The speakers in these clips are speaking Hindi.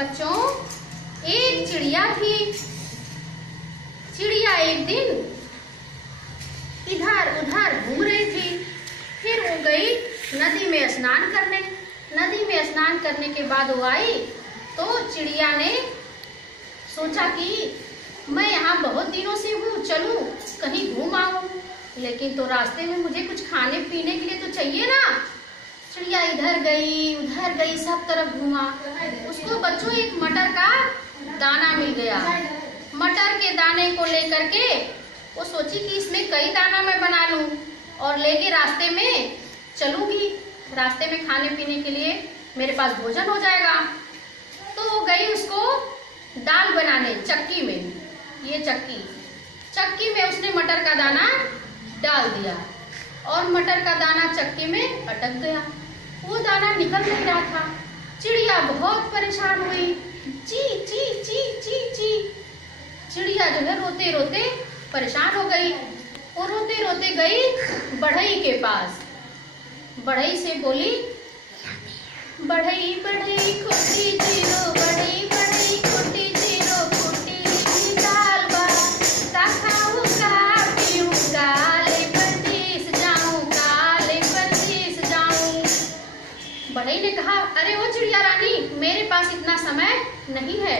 बच्चों, एक चिड़िया थी। चिड़िया एक दिन इधर उधर घूम रही थी। फिर वो गई नदी में स्नान करने। नदी में स्नान करने के बाद वो आई तो चिड़िया ने सोचा कि मैं यहाँ बहुत दिनों से हूँ, चलूं कहीं घूम आऊं, लेकिन तो रास्ते में मुझे कुछ खाने पीने के लिए तो चाहिए ना। चिड़िया इधर गई उधर गई, सब तरफ घूमा। उसको बच्चों एक मटर का दाना मिल गया। मटर के दाने को लेकर के वो सोची कि इसमें कई दाना मैं बना लूं और लेके रास्ते में चलूंगी। रास्ते में खाने पीने के लिए मेरे पास भोजन हो जाएगा। तो वो गई उसको दाल बनाने चक्की में। ये चक्की में उसने मटर का दाना डाल दिया और मटर का दाना चक्की में अटक गया। वो दाना निकल नहीं रहा था। चिड़िया बहुत परेशान हुई। ची ची ची ची ची। चिड़िया जो है रोते रोते परेशान हो गई। वो रोते रोते गई बढ़ई के पास। बढ़ई से बोली, बढ़ई बढ़ई खुटी जीरो, बढ़ई बढ़ई खुटी जीरो, खुटी की दाल बा, का खाऊं का पीऊं काले परदेस जाऊं, काले परदेस जाऊं। बढ़ई ने कहा, अरे वो चिड़िया रानी, मेरे पास इतना समय नहीं है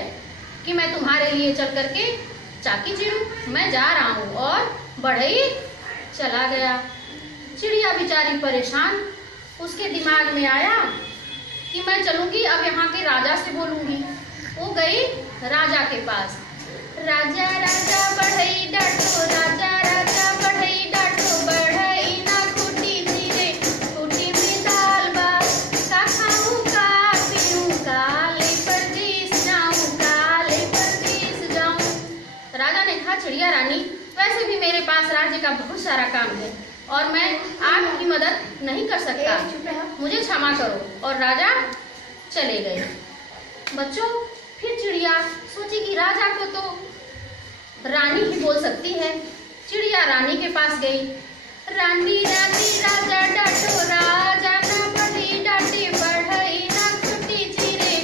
कि मैं तुम्हारे लिए चल करके चाकी चीरूं, मैं जा रहा हूँ। और बढ़ई चला गया। चिड़िया बेचारी परेशान। उसके दिमाग में आया कि मैं चलूंगी, अब यहाँ के राजा से बोलूंगी। वो गई राजा के पास। राजा राजा बढ़ई डांटो, राजा राजा बढ़ई डांटो, बढ़ई ना खुटी जीरे, खुटी में दाल बा, का खाऊं का पीऊं काले परदेस जाऊं, काले परदेस जाऊं। राजा ने कहा, चिड़िया रानी, वैसे भी मेरे पास राज्य का बहुत सारा काम है और मैं आपकी मदद नहीं कर सकता, मुझे क्षमा करो। और राजा चले गए। बच्चों, फिर चिड़िया सोची कि राजा को तो रानी ही बोल सकती है। चिड़िया रानी के पास गई। रानी रानी राजा डांटो, राजा ना बढ़ई डांटे, बढ़ई ना खुटी चीरे,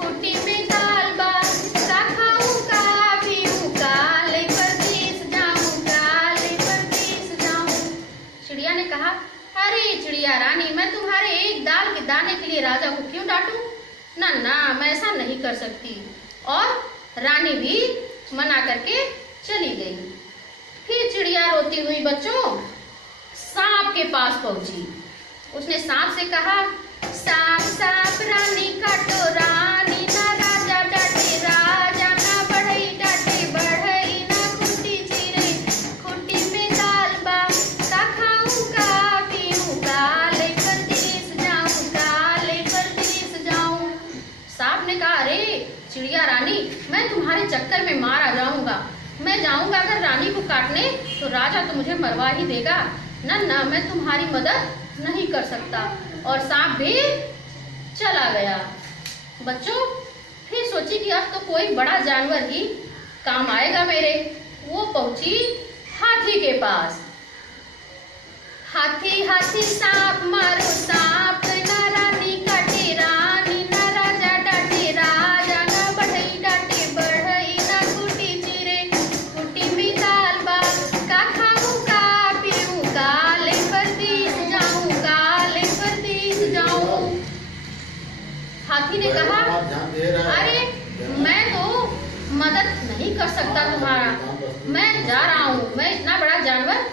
खुटी में दाल बा, का खाऊं का पीऊं काले परदेस जाऊं, काले परदेस जाऊं। चिड़िया ने कहा, अरे चिड़िया रानी, मैं तुम्हारे एक दाल के दाने के लिए राजा को क्यों डांटूं? ना ना, मैं ऐसा नहीं कर सकती। और रानी भी मना करके चली गई। फिर चिड़िया रोती हुई बच्चों सांप के पास पहुंची। उसने सांप से कहा, सांप सांप रानी काटो, रानी ना राजा डांटे, राजा ना बढ़ई डांटे, बढ़ई ना खुटी चीरे, खुटी में दाल बा, का खाऊं का पीऊं काले परदेस जाऊं, काले परदेस जाऊं। सांप ने कहा, अरे चिड़िया रानी, मैं तुम्हारे चक्कर में मारा जाऊंगा। मैं जाऊंगा अगर रानी को काटने तो राजा तो मुझे मरवा ही देगा। ना ना, मैं तुम्हारी मदद नहीं कर सकता। और सांप भी चला गया। बच्चों, फिर सोची कि अब तो कोई बड़ा जानवर ही काम आएगा मेरे। वो पहुंची हाथी के पास। हाथी हाथी सांप मारो, सांप ना रानी काटे, रानी ना राजा डांटे, राजा ना बढ़ई डांटे, बढ़ई ना खुटी चीरे, खुटी में दाल बा, का खाऊं का पीऊं काले परदेस जाऊं, काले परदेस जाऊं। हाथी ने कहा, अरे मैं तो मदद नहीं कर सकता तुम्हारा, मैं जा रहा हूँ, मैं इतना बड़ा जानवर,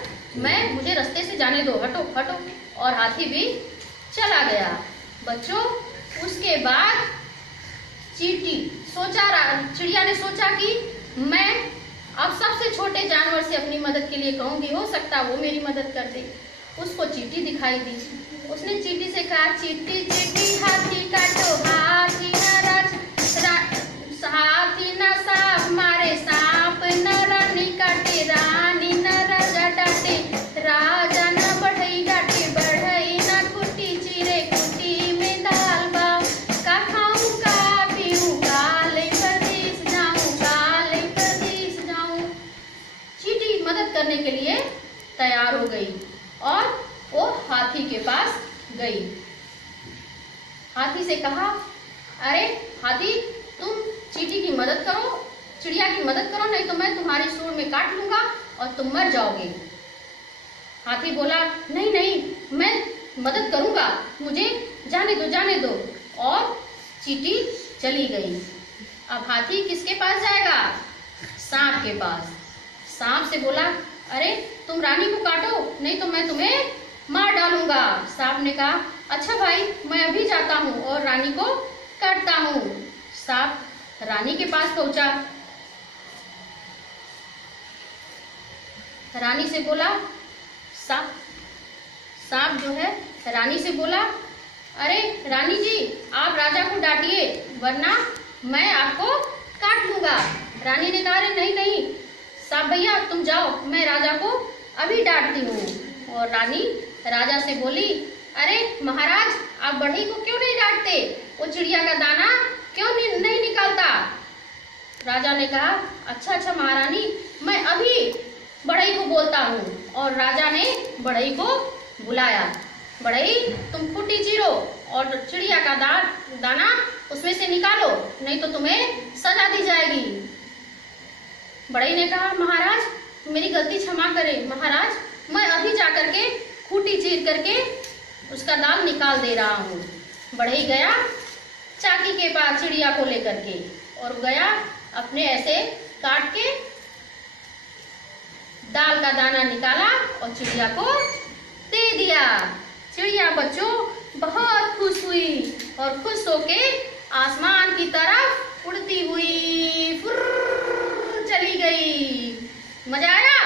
मुझे रास्ते से जाने दो, हटो हटो। और हाथी भी चला गया। बच्चों, उसके बाद चिड़िया ने सोचा कि मैं अब सबसे छोटे जानवर से अपनी मदद के लिए कहूंगी, हो सकता वो मेरी मदद कर दे। उसको चींटी दिखाई दी। उसने चींटी से कहा, चींटी चींटी हाथी काटो, हाथी ना सांप मारे, सांप ना रानी काटे, रानी ना राजा डांटे, राजा ना बढ़ई डांटे, बढ़ई ना खुटी चीरे, खुटी में दाल बा, का खाऊं का पीऊं काले परदेस जाऊं, काले परदेस जाऊं। चींटी मदद करने के लिए तैयार हो गई और वो हाथी के पास गई। हाथी से कहा, अरे हाथी, तुम चींटी की मदद करो, चिड़िया की मदद करो, नहीं तो मैं तुम्हारी सूंड में काट लूंगा और तुम मर जाओगे। हाथी बोला नहीं नहीं, मैं मदद करूंगा, मुझे जाने दो जाने दो। और चींटी चली गई। अब हाथी किसके पास जाएगा? सांप के पास। सांप से बोला अरे तुम रानी को काटो, नहीं तो मैं तुम्हें मार डालूंगा। सांप ने कहा अच्छा भाई, मैं अभी जाता हूँ और रानी को काटता हूँ। सांप रानी के पास पहुंचा। रानी से बोला, सांप जो है रानी से बोला अरे रानी जी, आप राजा को डांटिए वरना मैं आपको काट लूंगा। रानी ने कहा अरे नहीं नहीं सांप भैया, तुम जाओ, मैं राजा को अभी डांटती हूँ। और रानी राजा से बोली अरे महाराज, आप बढ़ई को क्यों नहीं डांटते? वो चिड़िया का दाना क्यों नहीं निकालता? राजा ने कहा अच्छा अच्छा महारानी, मैं अभी बढ़ई को बोलता हूँ। और राजा ने बढ़ई को बुलाया। बढ़ई तुम खूंटी चीरो और चिड़िया का दाना उसमें से निकालो, नहीं तो तुम्हें सजा दी जाएगी। बढ़ई ने कहा महाराज मेरी गलती क्षमा करें महाराज, मैं अभी जाकर के खूंटी चीर करके उसका दाल निकाल दे रहा हूँ। बढ़ई गया चाकी के पास चिड़िया को लेकर के और गया अपने ऐसे काट के दाल का दाना निकाला और चिड़िया को दे दिया। चिड़िया बच्चों बहुत खुश हुई और खुश होके आसमान की तरफ उड़ती हुई फुर्र चली गई। मजा आया?